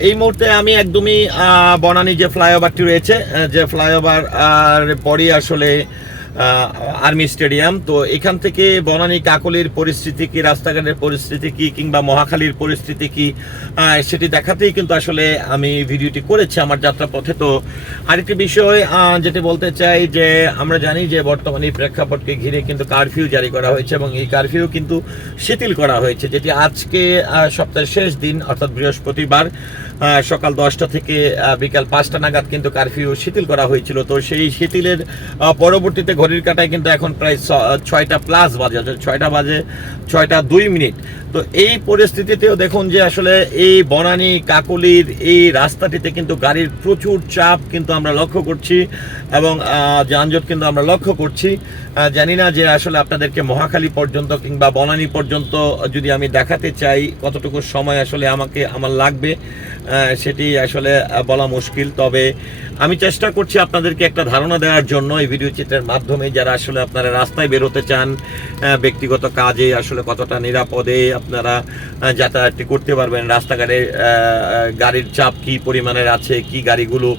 এই মুহূর্তে আমি একদমই বনানি যে ফ্লাইওভারটি রয়েছে যে ফ্লাইওভার পরই আসলে আর্মি স্টেডিয়াম। তো এখান থেকে বনানী কাকলির পরিস্থিতি কি, রাস্তাঘাটের পরিস্থিতি কি, কিংবা মহাখালীর পরিস্থিতি কি সেটি দেখাতেই কিন্তু আসলে আমি ভিডিওটি করেছি আমার যাত্রাপথে। তো আরেকটি বিষয় যেটি বলতে চাই যে আমরা জানি যে বর্তমানে এই প্রেক্ষাপটকে ঘিরে কিন্তু কারফিউ জারি করা হয়েছে এবং এই কারফিউ কিন্তু শিথিল করা হয়েছে, যেটি আজকে সপ্তাহের শেষ দিন, অর্থাৎ বৃহস্পতিবার। সকাল দশটা থেকে বিকাল পাঁচটা নাগাদ কিন্তু কারফিউ শিথিল করা হয়েছিল। তো সেই শিথিলের পরবর্তীতে ঘড়ির কাটায় কিন্তু এখন প্রায় ছয়টা প্লাস বাজে ছয়টা বাজে, ছয়টা দুই মিনিট। তো এই পরিস্থিতিতেও দেখুন যে আসলে এই বনানী, কাকলির এই রাস্তাটিতে কিন্তু গাড়ির প্রচুর চাপ কিন্তু আমরা লক্ষ্য করছি এবং যানজট কিন্তু আমরা লক্ষ্য করছি। জানি না যে আসলে আপনাদেরকে মহাখালী পর্যন্ত কিংবা বনানী পর্যন্ত যদি আমি দেখাতে চাই, কতটুকু সময় আসলে আমাকে, আমার লাগবে। সেটি আসলে বলা মুশকিল। তবে আমি চেষ্টা করছি আপনাদেরকে একটা ধারণা দেওয়ার জন্য এই ভিডিও চিত্রের মাধ্যমে, যারা আসলে আপনারা রাস্তায় বেরোতে চান ব্যক্তিগত কাজে আসলে কতটা নিরাপদে আপনারা যাতায়াতটি করতে পারবেন, রাস্তাঘাটে গাড়ির চাপ কি পরিমাণের আছে, কি গাড়িগুলো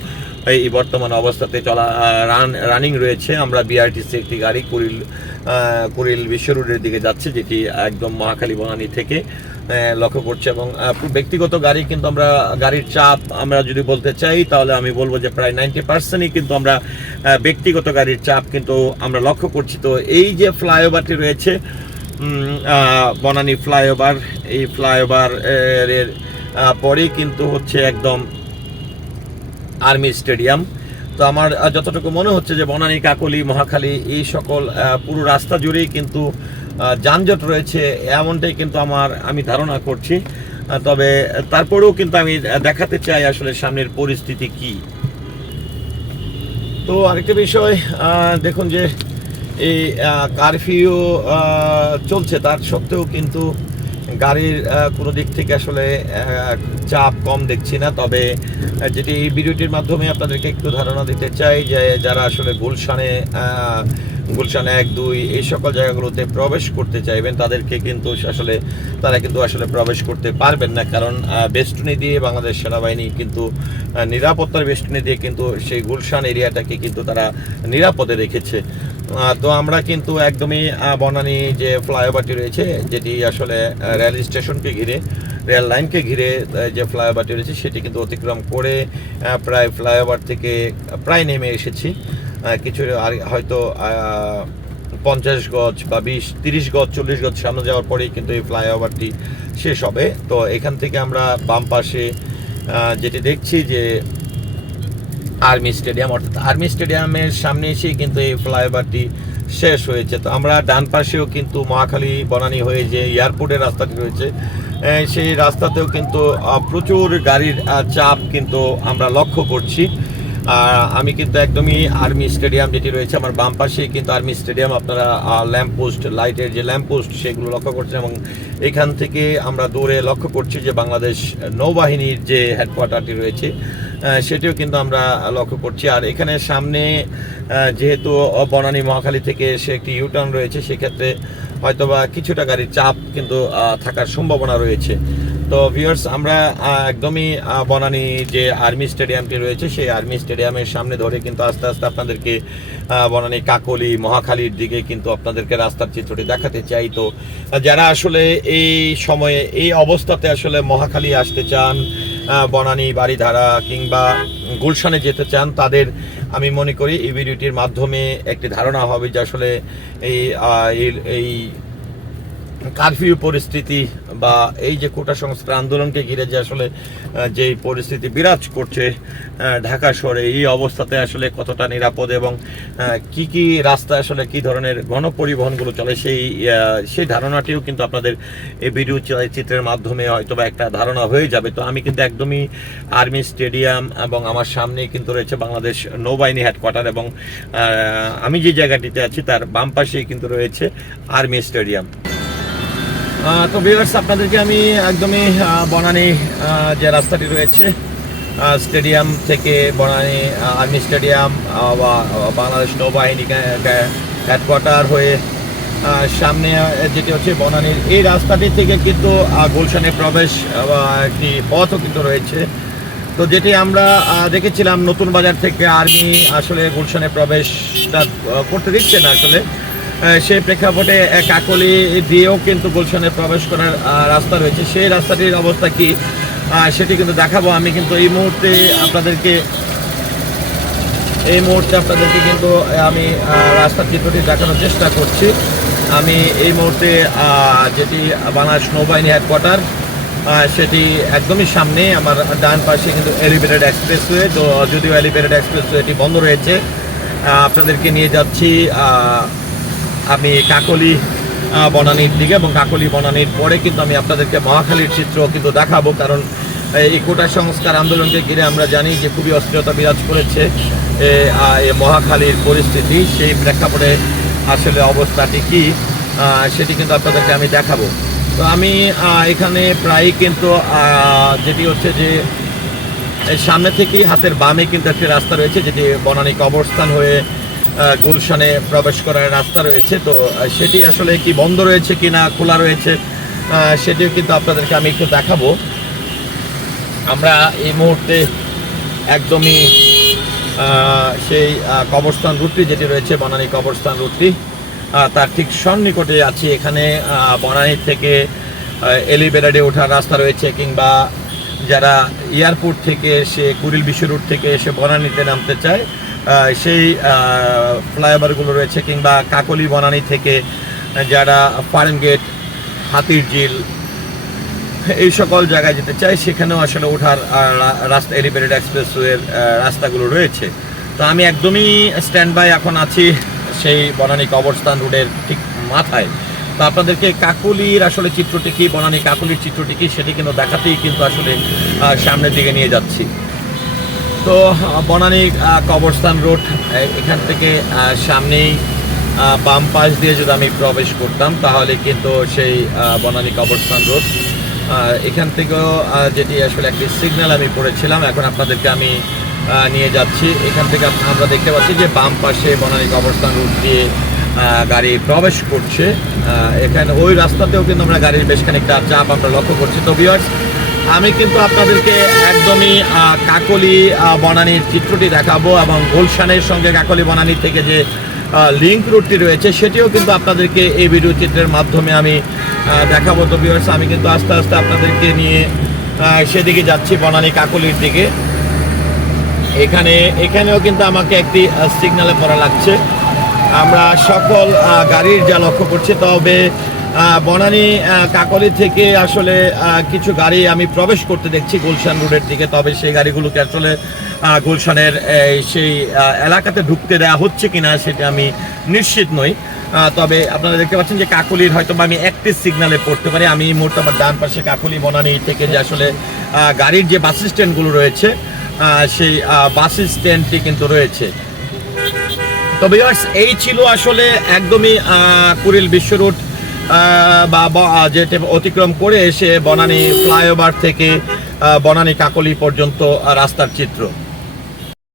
এই বর্তমান অবস্থাতে চলা রান, রানিং রয়েছে। আমরা বিআরটিসি একটি গাড়ি কুড়িল কুড়িল বিশ্ব রোডের দিকে যাচ্ছে, যেটি একদম মহাখালী বনানী থেকে লক্ষ্য করছে এবং ব্যক্তিগত গাড়ি কিন্তু আমরা, গাড়ির চাপ আমরা যদি বলতে চাই, তাহলে আমি বলব যে প্রায় নাইনটি পার্সেন্টই কিন্তু আমরা ব্যক্তিগত গাড়ির চাপ কিন্তু আমরা লক্ষ্য করছি। তো এই যে ফ্লাইওভারটি রয়েছে বনানী ফ্লাইওভার, এই ফ্লাইওভার এর পরেই কিন্তু হচ্ছে একদম আর্মি স্টেডিয়াম। তো আমার যতটুকু মনে হচ্ছে যে বনানী, কাকলি, মহাখালী, এই সকল পুরো রাস্তা জুড়েই কিন্তু যানজট রয়েছে, এমনটাই কিন্তু আমার, আমি ধারণা করছি। তবে তারপরেও কিন্তু আমি দেখাতে চাই আসলে সামনের পরিস্থিতি কি। তো আরেকটা বিষয় দেখুন যে এই কারফিউ চলছে, তার সত্ত্বেও কিন্তু গাড়ির কোনো দিক থেকে আসলে চাপ কম দেখছি না। তবে যেটি এই ভিডিওটির মাধ্যমে আপনাদেরকে একটু ধারণা দিতে চাই যে, যারা আসলে গুলশানে গুলশান এক, দুই, এই সকল জায়গাগুলোতে প্রবেশ করতে চাইবেন, তাদেরকে কিন্তু আসলে, তারা কিন্তু আসলে প্রবেশ করতে পারবেন না, কারণ বেষ্টনী দিয়ে বাংলাদেশ সেনাবাহিনী কিন্তু নিরাপত্তার বেষ্টনী দিয়ে কিন্তু সেই গুলশান এরিয়াটাকে কিন্তু তারা নিরাপদে রেখেছে। তো আমরা কিন্তু একদমই বনানী যে ফ্লাইওভারটি রয়েছে, যেটি আসলে রেল স্টেশনকে ঘিরে, রেল লাইনকে ঘিরে যে ফ্লাইওভারটি রয়েছে, সেটি কিন্তু অতিক্রম করে প্রায় ফ্লাইওভার থেকে প্রায় নেমে এসেছি। কিছু, আর হয়তো পঞ্চাশ গজ বা বিশ, তিরিশ গজ, চল্লিশ গজ সামনে যাওয়ার পরেই কিন্তু এই ফ্লাইওভারটি শেষ হবে। তো এখান থেকে আমরা বাম পাশে যেটি দেখছি যে আর্মি স্টেডিয়াম, অর্থাৎ আর্মি স্টেডিয়ামের সামনে এসেই কিন্তু এই ফ্লাইওভারটি শেষ হয়েছে। তো আমরা ডান পাশেও কিন্তু মহাখালী, বনানী হয়ে যে এয়ারপোর্টের রাস্তাটি রয়েছে সেই রাস্তাতেও কিন্তু প্রচুর গাড়ির চাপ কিন্তু আমরা লক্ষ্য করছি। আর আমি কিন্তু একদমই আর্মি স্টেডিয়াম যেটি রয়েছে আমার বাম পাশে কিন্তু আর্মি স্টেডিয়াম আপনারা ল্যাম্প পোস্ট লাইটের যে ল্যাম্প পোস্ট সেগুলো লক্ষ্য করছেন এবং এখান থেকে আমরা দূরে লক্ষ্য করছি যে বাংলাদেশ নৌবাহিনীর যে হেডকোয়ার্টারটি রয়েছে সেটিও কিন্তু আমরা লক্ষ্য করছি। আর এখানে সামনে যেহেতু বনানী মহাখালী থেকে সে একটি ইউটার্ন রয়েছে, সেক্ষেত্রে হয়তোবা কিছুটা গাড়ির চাপ কিন্তু থাকার সম্ভাবনা রয়েছে। তো ভিউয়ার্স আমরা একদমই বনানী যে আর্মি স্টেডিয়ামটি রয়েছে, সেই আর্মি স্টেডিয়ামের সামনে ধরে কিন্তু আস্তে আস্তে আপনাদেরকে বনানী কাকলি, মহাখালীর দিকে কিন্তু আপনাদেরকে রাস্তার চিত্রটি দেখাতে চাই। তো, যারা আসলে এই সময়ে, এই অবস্থাতে আসলে মহাখালী আসতে চান বনানী বাড়িধারা কিংবা গুলশানে যেতে চান, তাদের আমি মনে করি এই ভিডিওটির মাধ্যমে একটি ধারণা হবে যে আসলে এই- এই কারফিউ পরিস্থিতি বা এই যে কোটা সংস্কার আন্দোলনকে ঘিরে যে আসলে যে পরিস্থিতি বিরাজ করছে ঢাকা শহরে, এই অবস্থাতে আসলে কতটা নিরাপদ এবং কি কি রাস্তা আসলে কি ধরনের গণপরিবহনগুলো চলে, সেই সেই ধারণাটিও কিন্তু আপনাদের এই ভিডিও চিত্রের মাধ্যমে হয়তো বা একটা ধারণা হয়ে যাবে। তো আমি কিন্তু একদমই আর্মি স্টেডিয়াম এবং আমার সামনেই কিন্তু রয়েছে বাংলাদেশ নৌবাহিনী হেডকোয়ার্টার এবং আমি যে জায়গাটিতে আছি তার বাম পাশেই কিন্তু রয়েছে আর্মি স্টেডিয়াম। তো ভিউয়ার্স আপনাদেরকে আমি একদমই বনানী যে রাস্তাটি রয়েছে স্টেডিয়াম থেকে বনানী আর্মি স্টেডিয়াম বা বাংলাদেশ নৌবাহিনী হেডকোয়ার্টার হয়ে সামনে যেটি হচ্ছে বনানীর এই রাস্তাটি থেকে কিন্তু গুলশানে প্রবেশ আহ, একটি পথও কিন্তু রয়েছে। তো যেটি আমরা দেখেছিলাম নতুন বাজার থেকে আর্মি আসলে গুলশানে প্রবেশটা করতে দিচ্ছে না আসলে। সেই প্রেক্ষাপটে কাকলি দিয়েও কিন্তু গুলশানে প্রবেশ করার রাস্তা রয়েছে। সেই রাস্তাটির অবস্থা কি? সেটি কিন্তু দেখাবো। আমি কিন্তু এই মুহূর্তে আপনাদেরকে, এই মুহূর্তে আপনাদেরকে কিন্তু আমি রাস্তার চিত্রটি দেখানোর চেষ্টা করছি। আমি এই মুহূর্তে যেটি বাংলাদেশ নৌবাহিনী হেডকোয়ার্টার সেটি একদমই সামনে, আমার ডান পাশে কিন্তু এলিভেটেড এক্সপ্রেসওয়ে তো যদিও এলিভেটেড এক্সপ্রেসওয়েটি বন্ধ রয়েছে আপনাদেরকে নিয়ে যাচ্ছি আমি কাকলি বনানীর দিকে এবং কাকলি বনানীর পরে কিন্তু আমি আপনাদেরকে মহাখালীর চিত্র কিন্তু দেখাবো। কারণ এই কোটা সংস্কার আন্দোলনকে ঘিরে আমরা জানি যে খুবই অস্থিরতা বিরাজ করেছে মহাখালীর পরিস্থিতি। সেই প্রেক্ষাপটে আসলে অবস্থাটি কি সেটি কিন্তু আপনাদেরকে আমি দেখাবো। তো আমি এখানে প্রায় কিন্তু যেটি হচ্ছে যে সামনে থেকেই হাতের বামে কিন্তু একটি রাস্তা রয়েছে, যেটি বনানী কবরস্থান হয়ে গুলশানে প্রবেশ করার রাস্তা রয়েছে। তো সেটি আসলে কি বন্ধ রয়েছে কি না খোলা রয়েছে সেটিও কিন্তু আপনাদেরকে আমি একটু দেখাবো। আমরা এই মুহূর্তে একদমই সেই কবরস্থান রুটটি যেটি রয়েছে, বনানী কবরস্থান রুটটি তার ঠিক সন্নিকটে আছি। এখানে বনানী থেকে এলিভেটেডে ওঠার রাস্তা রয়েছে কিংবা যারা এয়ারপোর্ট থেকে এসে কুড়িল বিশ্ব রুট থেকে এসে বনানীতে নামতে চায় সেই ফ্লাইওভারগুলো রয়েছে কিংবা কাকলি বনানী থেকে যারা ফার্ম গেট, হাতির ঝিল, এই সকল জায়গায় যেতে চাই সেখানেও আসলে ওঠার রাস্তা এলিভেটেড এক্সপ্রেসওয়ের রাস্তাগুলো রয়েছে। তো আমি একদমই স্ট্যান্ড বাই এখন আছি সেই বনানী কবরস্থান রোডের ঠিক মাথায়। তো আপনাদেরকে কাকুলির আসলে চিত্রটি কি, বনানী কাকুলির চিত্রটি কি, সেটি কিন্তু দেখাতেই কিন্তু আসলে সামনের দিকে নিয়ে যাচ্ছি। তো বনানী কবরস্থান রোড এখান থেকে সামনেই বাম পাশ দিয়ে যদি আমি প্রবেশ করতাম, তাহলে কিন্তু সেই বনানী কবরস্থান রোড এখান থেকেও যেটি আসলে একটি সিগন্যাল আমি পড়েছিলাম, এখন আপনাদেরকে আমি নিয়ে যাচ্ছি। এখান থেকে আমরা দেখতে পাচ্ছি যে বাম পাশে বনানী কবরস্থান রোড দিয়ে গাড়ি প্রবেশ করছে। এখানে ওই রাস্তাতেও কিন্তু আমরা গাড়ির বেশ খানিকটা চাপ আমরা লক্ষ্য করছি। তো ভিউয়ার্স আমি কিন্তু আপনাদেরকে একদমই কাকলি বনানীর চিত্রটি দেখাবো এবং গুলশানের সঙ্গে কাকলি বনানী থেকে যে লিঙ্ক রুটটি রয়েছে, সেটিও কিন্তু আপনাদেরকে এই ভিডিও চিত্রের মাধ্যমে আমি দেখাবো। তো ভিউয়ার্স আমি কিন্তু আস্তে আস্তে আপনাদেরকে নিয়ে সেদিকে যাচ্ছি বনানী কাকলির দিকে। এখানে, এখানেও কিন্তু আমাকে একটি সিগনালে পড়া লাগছে। আমরা সকল গাড়ির যা লক্ষ্য করছি, তবে বনানী কাকলি থেকে আসলে কিছু গাড়ি আমি প্রবেশ করতে দেখছি গুলশান রোডের দিকে তবে সেই গাড়িগুলোকে আসলে গুলশানের সেই এলাকাতে ঢুকতে দেওয়া হচ্ছে কিনা সেটা আমি নিশ্চিত নই। তবে আপনারা দেখতে পাচ্ছেন যে কাকলির হয়তো বা আমি একটি সিগনালে পড়তে পারি। আমি এই মুহূর্তে আমার ডান পাশে কাকলি বনানী থেকে যে আসলে গাড়ির যে বাস স্ট্যান্ডগুলো রয়েছে সেই বাস স্ট্যান্ডটি কিন্তু রয়েছে। তো ভিউয়ার্স এই ছিল আসলে একদমই কুড়িল বিশ্ব আহ, বা যেটা অতিক্রম করে এসে বনানী ফ্লাইওভার থেকে বনানী কাকলি পর্যন্ত রাস্তার চিত্র।